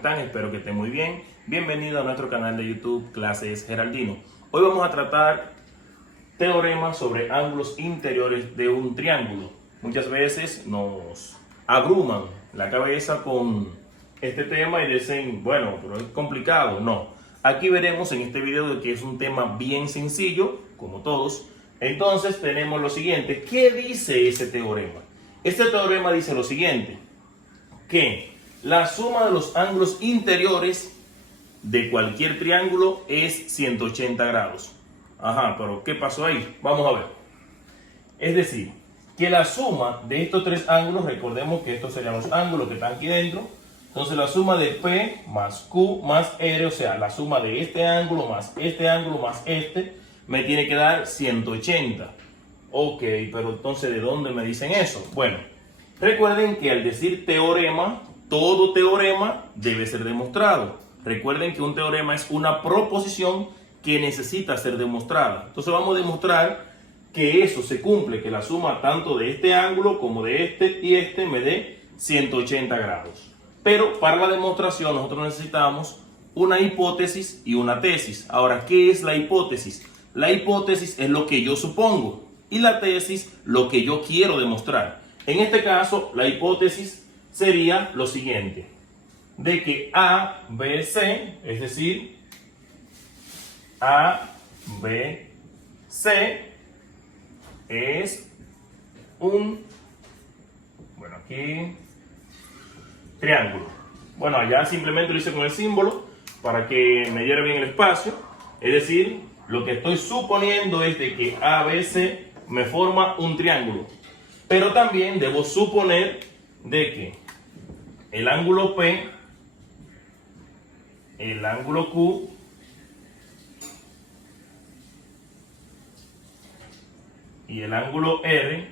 están? Espero que estén muy bien. Bienvenido a nuestro canal de YouTube Clases Geraldino. Hoy vamos a tratar teoremas sobre ángulos interiores de un triángulo. Muchas veces nos abruman la cabeza con este tema y dicen, bueno, pero es complicado. No, aquí veremos en este video que es un tema bien sencillo, como todos. Entonces tenemos lo siguiente. ¿Qué dice ese teorema? Este teorema dice lo siguiente, que la suma de los ángulos interiores de cualquier triángulo es 180 grados. Ajá, pero ¿qué pasó ahí? Vamos a ver. Es decir, que la suma de estos tres ángulos, recordemos que estos serían los ángulos que están aquí dentro. Entonces la suma de P más Q más R, o sea, la suma de este ángulo más este, me tiene que dar 180. Ok, pero entonces ¿de dónde me dicen eso? Bueno, recuerden que al decir teorema, todo teorema debe ser demostrado. Recuerden que un teorema es una proposición que necesita ser demostrada. Entonces vamos a demostrar que eso se cumple, que la suma tanto de este ángulo como de este y este me dé 180 grados. Pero para la demostración nosotros necesitamos una hipótesis y una tesis. Ahora, ¿qué es la hipótesis? La hipótesis es lo que yo supongo y la tesis lo que yo quiero demostrar. En este caso, la hipótesis sería lo siguiente, de que A, B, C, es decir, A, B, C es un, bueno, aquí, triángulo. Bueno, allá simplemente lo hice con el símbolo para que me diera bien el espacio. Es decir, lo que estoy suponiendo es de que ABC me forma un triángulo. Pero también debo suponer de que el ángulo P, el ángulo Q y el ángulo R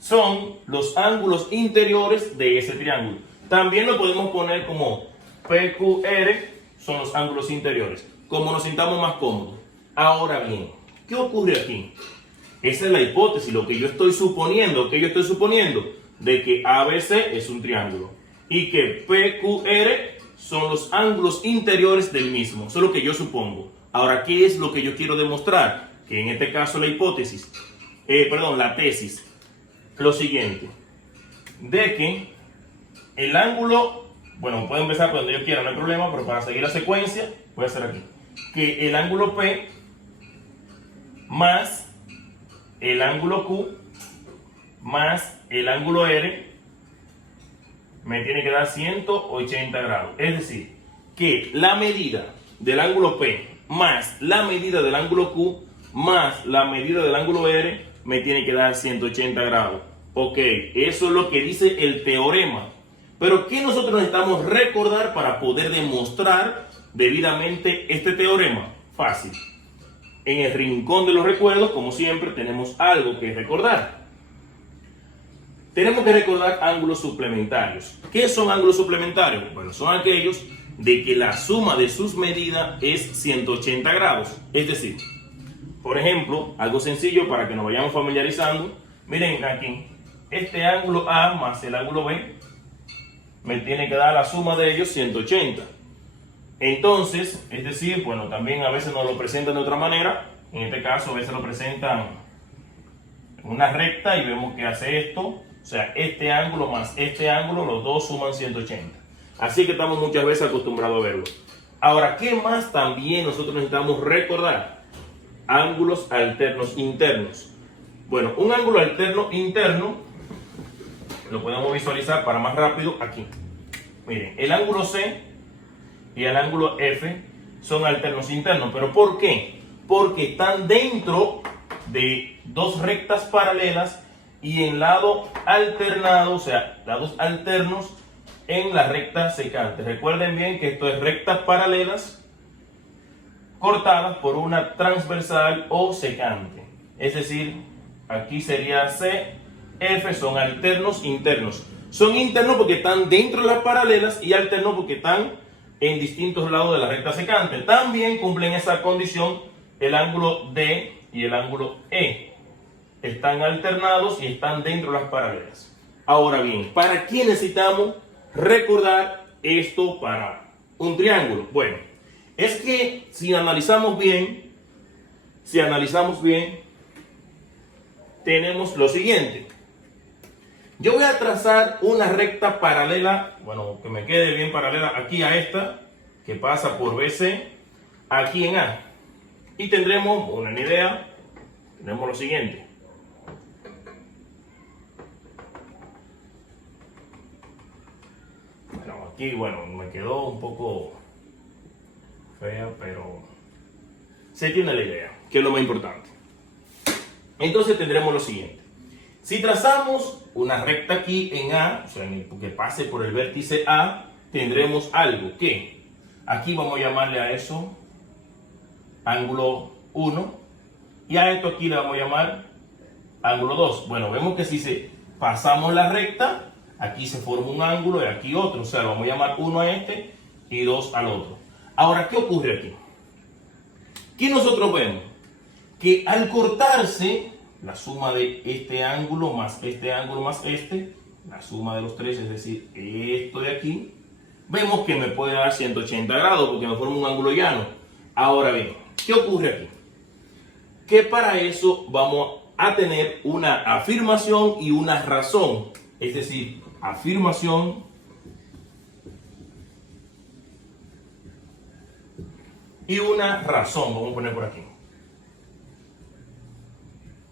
son los ángulos interiores de ese triángulo. También lo podemos poner como PQR son los ángulos interiores, como nos sintamos más cómodos. Ahora bien, ¿qué ocurre aquí? Esa es la hipótesis, lo que yo estoy suponiendo. ¿Qué yo estoy suponiendo? De que ABC es un triángulo y que PQR son los ángulos interiores del mismo. Eso es lo que yo supongo. Ahora, ¿qué es lo que yo quiero demostrar? Que en este caso la hipótesis, la tesis, lo siguiente, de que el ángulo, bueno, puedo empezar por donde yo quiera, no hay problema, pero para seguir la secuencia, voy a hacer aquí, que el ángulo P más el ángulo Q más el ángulo R me tiene que dar 180 grados. Es decir, que la medida del ángulo P más la medida del ángulo Q más la medida del ángulo R me tiene que dar 180 grados. Ok, eso es lo que dice el teorema. Pero ¿qué nosotros necesitamos recordar para poder demostrar debidamente este teorema? Fácil. En el rincón de los recuerdos, como siempre, tenemos algo que recordar. Tenemos que recordar ángulos suplementarios. ¿Qué son ángulos suplementarios? Bueno, son aquellos de que la suma de sus medidas es 180 grados. Es decir, por ejemplo, algo sencillo para que nos vayamos familiarizando. Miren aquí, este ángulo A más el ángulo B me tiene que dar la suma de ellos 180. Entonces, es decir, bueno, también a veces nos lo presentan de otra manera. En este caso, a veces lo presentan en una recta y vemos que hace esto. O sea, este ángulo más este ángulo, los dos suman 180. Así que estamos muchas veces acostumbrados a verlo. Ahora, ¿qué más también nosotros necesitamos recordar? Ángulos alternos internos. Bueno, un ángulo alterno interno lo podemos visualizar para más rápido aquí. Miren, el ángulo C y el ángulo F son alternos internos. ¿Pero por qué? Porque están dentro de dos rectas paralelas y en lado alternado, o sea, lados alternos en la recta secante. Recuerden bien que esto es rectas paralelas cortadas por una transversal o secante. Es decir, aquí sería C, F, son alternos internos. Son internos porque están dentro de las paralelas y alternos porque están en distintos lados de la recta secante. También cumplen esa condición el ángulo D y el ángulo E. Están alternados y están dentro de las paralelas. Ahora bien, ¿para qué necesitamos recordar esto para un triángulo? Bueno, es que si analizamos bien, tenemos lo siguiente. Yo voy a trazar una recta paralela, bueno, que me quede bien paralela aquí a esta, que pasa por BC, aquí en A. Y tendremos una idea, tenemos lo siguiente. Bueno, aquí, bueno, me quedó un poco fea, pero se tiene la idea, que es lo más importante. Entonces tendremos lo siguiente. Si trazamos una recta aquí en A, o sea, que pase por el vértice A, tendremos algo que aquí vamos a llamarle a eso ángulo 1 y a esto aquí le vamos a llamar ángulo 2. Bueno, vemos que si pasamos la recta, aquí se forma un ángulo y aquí otro, o sea, lo vamos a llamar 1 a este y 2 al otro. Ahora, ¿qué ocurre aquí? ¿Qué nosotros vemos? Que al cortarse la suma de este ángulo más este ángulo más este, la suma de los tres, es decir, esto de aquí, vemos que me puede dar 180 grados porque me forma un ángulo llano. Ahora bien, ¿qué ocurre aquí? Que para eso vamos a tener una afirmación y una razón, es decir, afirmación y una razón, vamos a poner por aquí.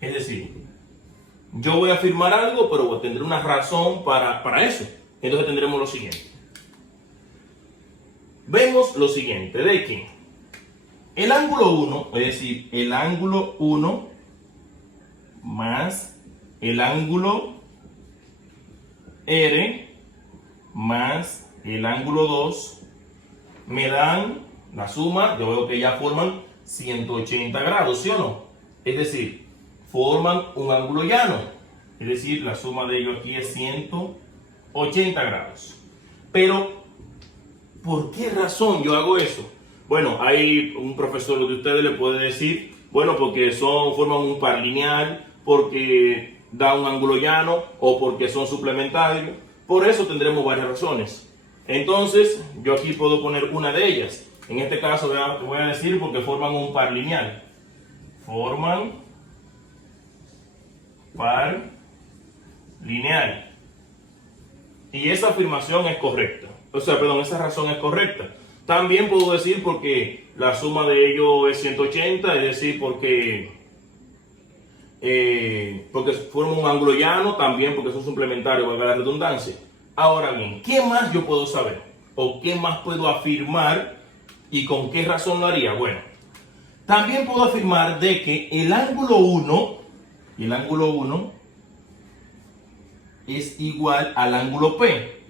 Es decir, yo voy a afirmar algo, pero tendré una razón para eso. Entonces tendremos lo siguiente. Vemos lo siguiente, de que el ángulo 1, es decir, el ángulo 1 más el ángulo R más el ángulo 2 me dan la suma, yo veo que ya forman 180 grados, ¿sí o no? Es decir, forman un ángulo llano, es decir, la suma de ellos aquí es 180 grados. Pero, ¿por qué razón yo hago eso? Bueno, hay un profesor de ustedes le puede decir, bueno, porque forman un par lineal, porque da un ángulo llano o porque son suplementarios. Por eso tendremos varias razones. Entonces, yo aquí puedo poner una de ellas. En este caso voy a decir porque forman un par lineal. Forman par lineal. Y esa afirmación es correcta. O sea, perdón, esa razón es correcta. También puedo decir porque la suma de ellos es 180, es decir, porque forman un ángulo llano, también porque son suplementarios, valga la redundancia. Ahora bien, ¿qué más yo puedo saber? ¿O qué más puedo afirmar? ¿Y con qué razón lo haría? Bueno, también puedo afirmar de que el ángulo 1 es igual al ángulo P.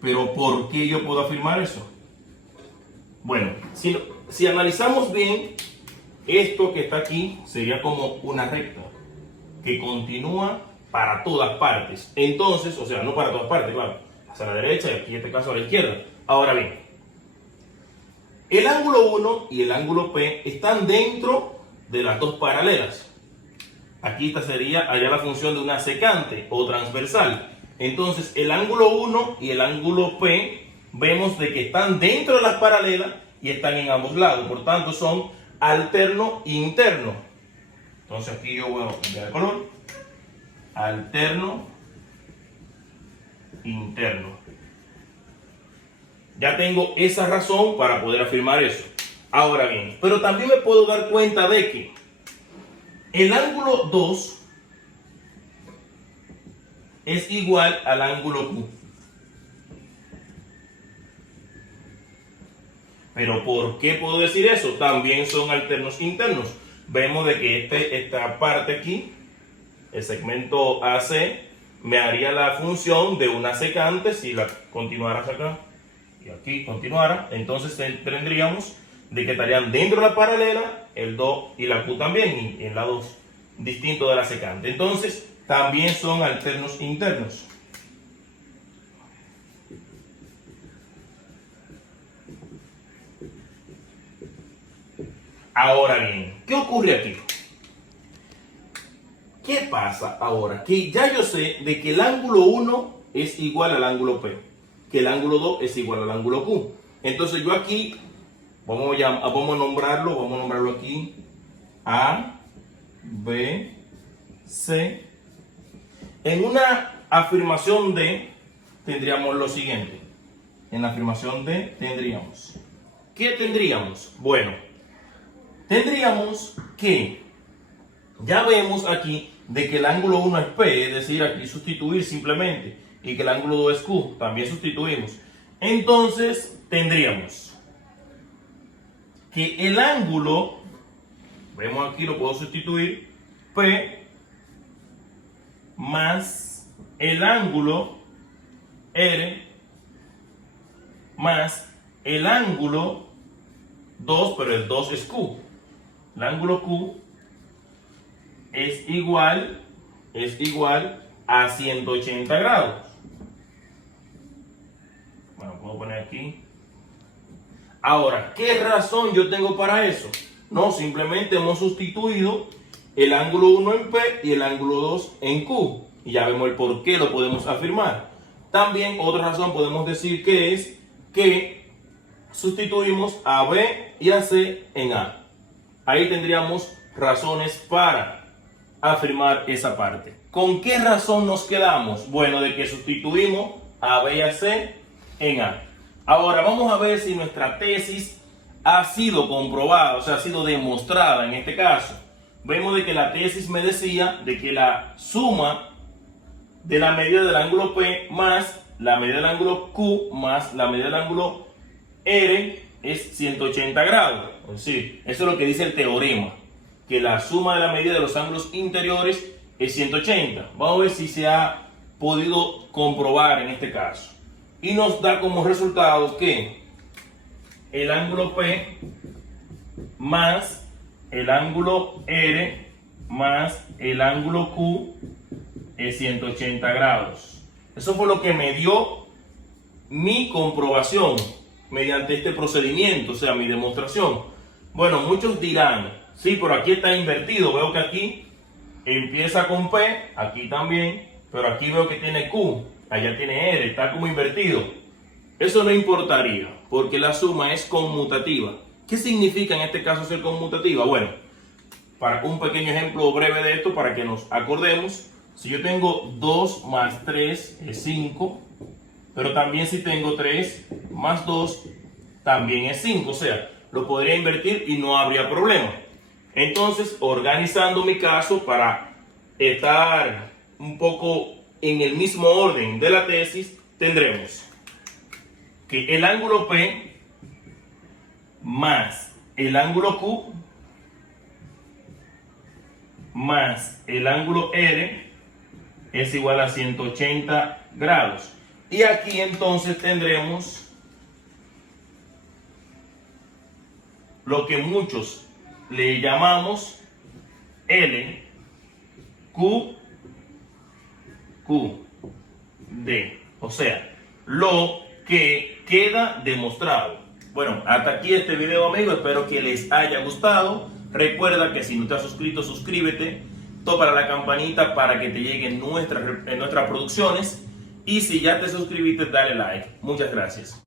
Pero ¿por qué yo puedo afirmar eso? Bueno, si analizamos bien, esto que está aquí sería como una recta que continúa para todas partes. Entonces, o sea, no para todas partes, claro, hacia la derecha y aquí en este caso a la izquierda. Ahora bien, el ángulo 1 y el ángulo P están dentro de las dos paralelas. Aquí esta sería allá la función de una secante o transversal. Entonces, el ángulo 1 y el ángulo P vemos de que están dentro de las paralelas y están en ambos lados. Por tanto, son alterno e interno. Entonces, aquí yo voy a cambiar de color. Alterno, interno. Ya tengo esa razón para poder afirmar eso. Ahora bien, pero también me puedo dar cuenta de que el ángulo 2 es igual al ángulo Q. Pero ¿por qué puedo decir eso? También son alternos internos. Vemos de que esta parte aquí, el segmento AC, me haría la función de una secante si la continuara acá y aquí continuara. Entonces tendríamos de que estarían dentro de la paralela el 2 y la Q también, y en lados distintos de la secante. Entonces también son alternos internos. Ahora bien, ¿qué ocurre aquí? ¿Qué pasa ahora? Que ya yo sé de que el ángulo 1 es igual al ángulo P, que el ángulo 2 es igual al ángulo Q. Entonces yo aquí, vamos a nombrarlo aquí, A, B, C. En una afirmación D tendríamos lo siguiente. En la afirmación D tendríamos, ¿qué tendríamos? Bueno, tendríamos que, ya vemos aquí de que el ángulo 1 es P, es decir, aquí sustituir simplemente, y que el ángulo 2 es Q, también sustituimos. Entonces tendríamos que el ángulo, vemos aquí, lo puedo sustituir, P más el ángulo R más el ángulo 2, pero el 2 es Q. El ángulo Q es igual a 180 grados. Bueno, puedo poner aquí. Ahora, ¿qué razón yo tengo para eso? No, simplemente hemos sustituido el ángulo 1 en P y el ángulo 2 en Q. Y ya vemos el por qué lo podemos afirmar. También otra razón podemos decir que es que sustituimos a B y a C en A. Ahí tendríamos razones para afirmar esa parte. ¿Con qué razón nos quedamos? Bueno, de que sustituimos a B y a C en A. Ahora vamos a ver si nuestra tesis ha sido comprobada, o sea, ha sido demostrada en este caso. Vemos de que la tesis me decía de que la suma de la medida del ángulo P más la medida del ángulo Q más la medida del ángulo R es 180 grados. Es decir, eso es lo que dice el teorema, que la suma de la medida de los ángulos interiores es 180. Vamos a ver si se ha podido comprobar en este caso. Y nos da como resultado que el ángulo P más el ángulo R más el ángulo Q es 180 grados. Eso fue lo que me dio mi comprobación mediante este procedimiento, o sea, mi demostración. Bueno, muchos dirán, sí, pero aquí está invertido. Veo que aquí empieza con P, aquí también, pero aquí veo que tiene Q, allá tiene R, está como invertido. Eso no importaría, porque la suma es conmutativa. ¿Qué significa en este caso ser conmutativa? Bueno, para un pequeño ejemplo breve de esto, para que nos acordemos, si yo tengo 2 más 3 es 5, pero también si tengo 3 más 2 también es 5, o sea, lo podría invertir y no habría problema. Entonces, organizando mi caso para estar un poco en el mismo orden de la tesis, tendremos que el ángulo P más el ángulo Q más el ángulo R es igual a 180 grados. Y aquí entonces tendremos lo que muchos le llamamos L, Q, Q, D. O sea, lo que queda demostrado. Bueno, hasta aquí este video, amigos. Espero que les haya gustado. Recuerda que si no te has suscrito, suscríbete. Toca la campanita para que te lleguen nuestras producciones. Y si ya te suscribiste, dale like. Muchas gracias.